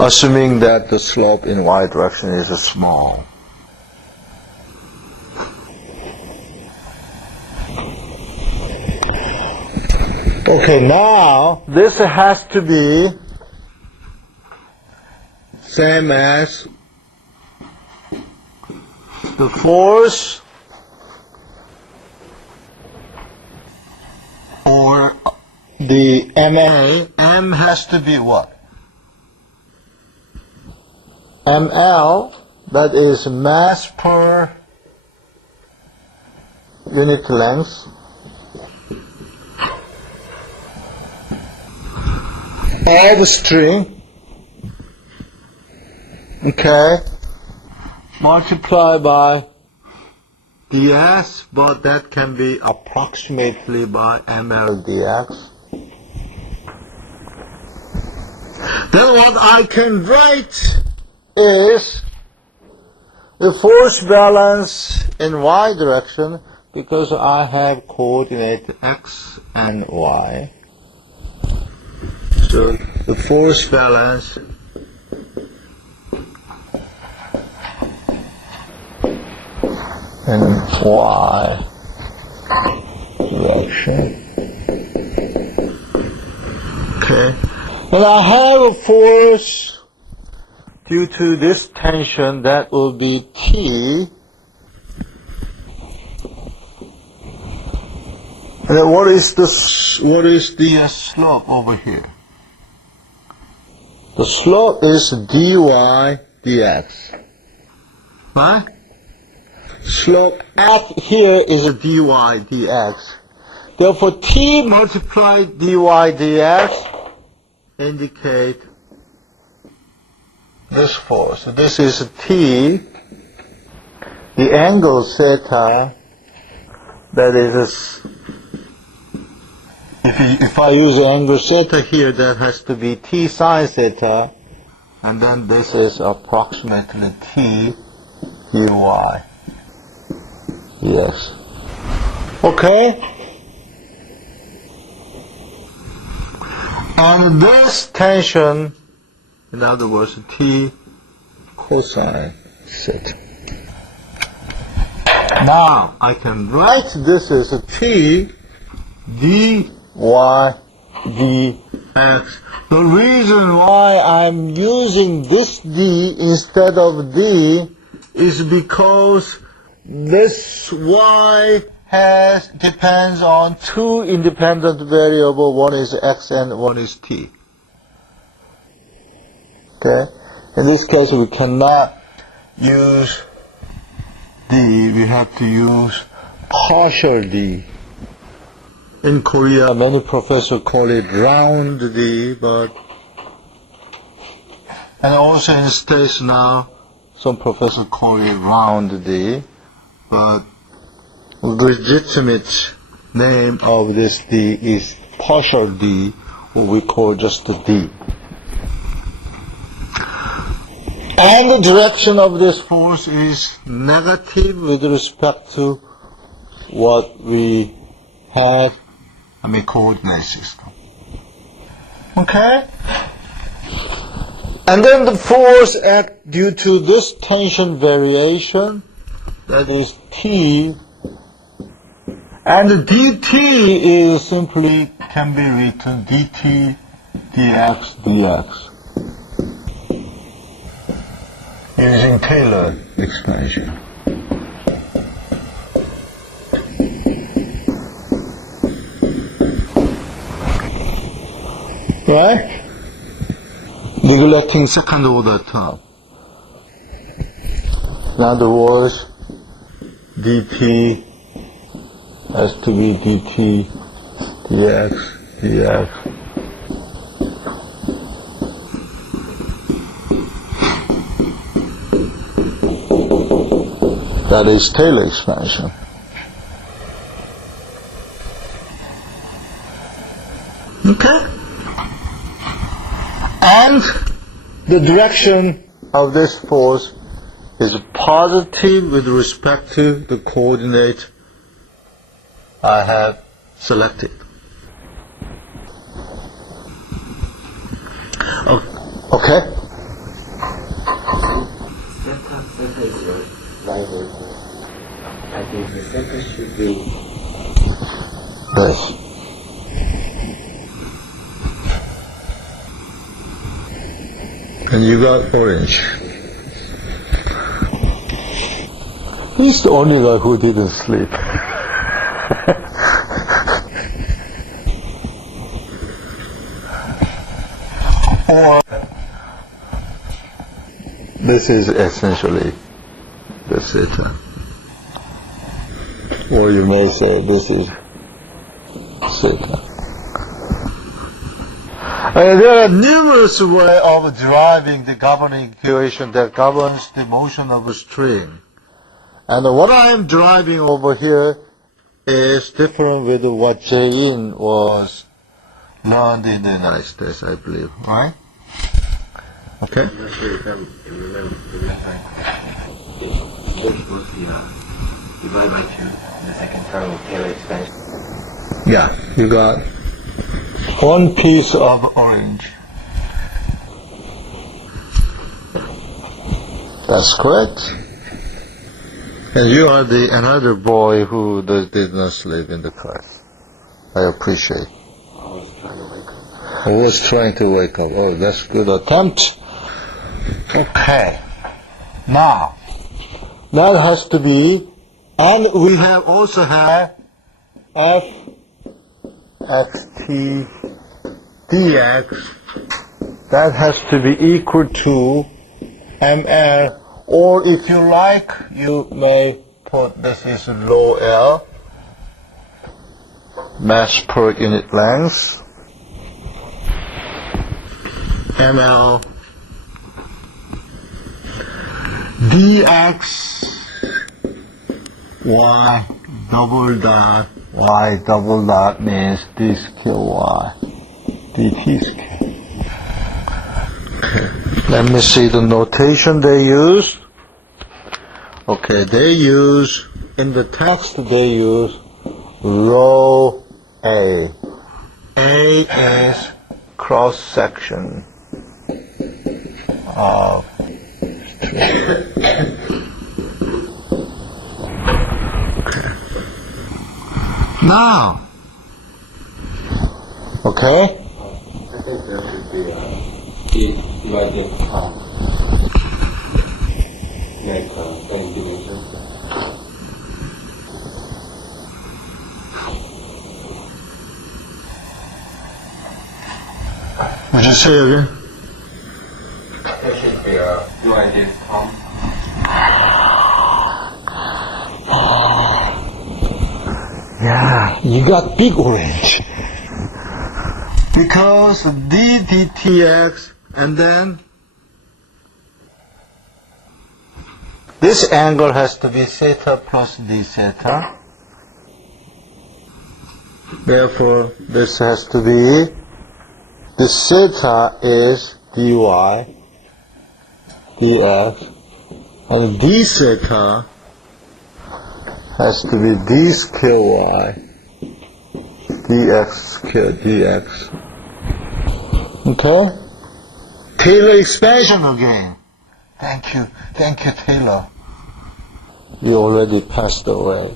assuming that the slope in y direction is small. Okay, now this has to be same as the force or the MA. M has to be what? ML, that is mass per unit length. Of the string, okay, multiplied by ds, but that can be approximately by ml dx. Then what I can write is the force balance in y direction, because I have coordinate x and y. So the force balance in y direction. Okay. And I have a force due to this tension that will be T. And then what is the slope over here? The slope is dy dx. Right? Slope at here is a dy dx. Therefore, T multiplied dy dx indicate this force. So this is T. The angle theta, that is, if I use the angle theta here, that has to be T sine theta, and then this is approximately T dy dx. Okay? And this tension, in other words, T cosine theta. Now I can write this as a T dy dx. The reason why I'm using this d instead of d is because this y depends on two independent variables. One is x and one is t. Okay? In this case, we cannot use d. We have to use partial d. In Korea, many professors call it round d, and also in the States now, some professors call it round d, but legitimate name of this d is partial d, what we call just the d. And the direction of this force is negative with respect to what we had, coordinate system. Okay? And then the force act due to this tension variation, that is T, and the dt is simply can be written dt dx dx using Taylor expansion. Right? Neglecting second order term. In other words, dt has to be dt dx dx. That is Taylor expansion. Okay? And the direction of this force is positive with respect to the coordinate I have selected. Okay? center is the right vertex. I think the center should be this. And you got orange. He's the only guy who didn't sleep. Or this is essentially the theta. Or you may say this is theta. There are numerous ways of deriving the governing equation that governs the motion of a string. And what I am deriving over here is different with what Jae-in was learned in the United States, I believe, right? Okay? I'm not sure if I'm remembering. This was the divide by 2, and the second term with Taylor expansion. Yeah, you got one piece of orange. That's correct. And you are the another boy who did not sleep in the class. I appreciate. I was trying to wake up. Oh, that's a good attempt. Okay. Now, that has to be, and we have also have f xt dx. That has to be equal to ml, or if you like, you may put this is low L, mass per unit length, ml dx y double dot means d scale y, dt scale. Okay. Let me see the notation they use. Okay, they use, in the text they use rho A. A is cross section of okay. Now, okay? I think there should be divided next same dimension. Would you say again? There should be a divided term. Yeah, you got big orange. Because d dtx, and then this angle has to be theta plus d theta. Therefore, this has to be, this theta is dy dx, and d theta has to be d scale y dx scale dx. Okay? Taylor expansion again. Thank you, Taylor. You already passed away.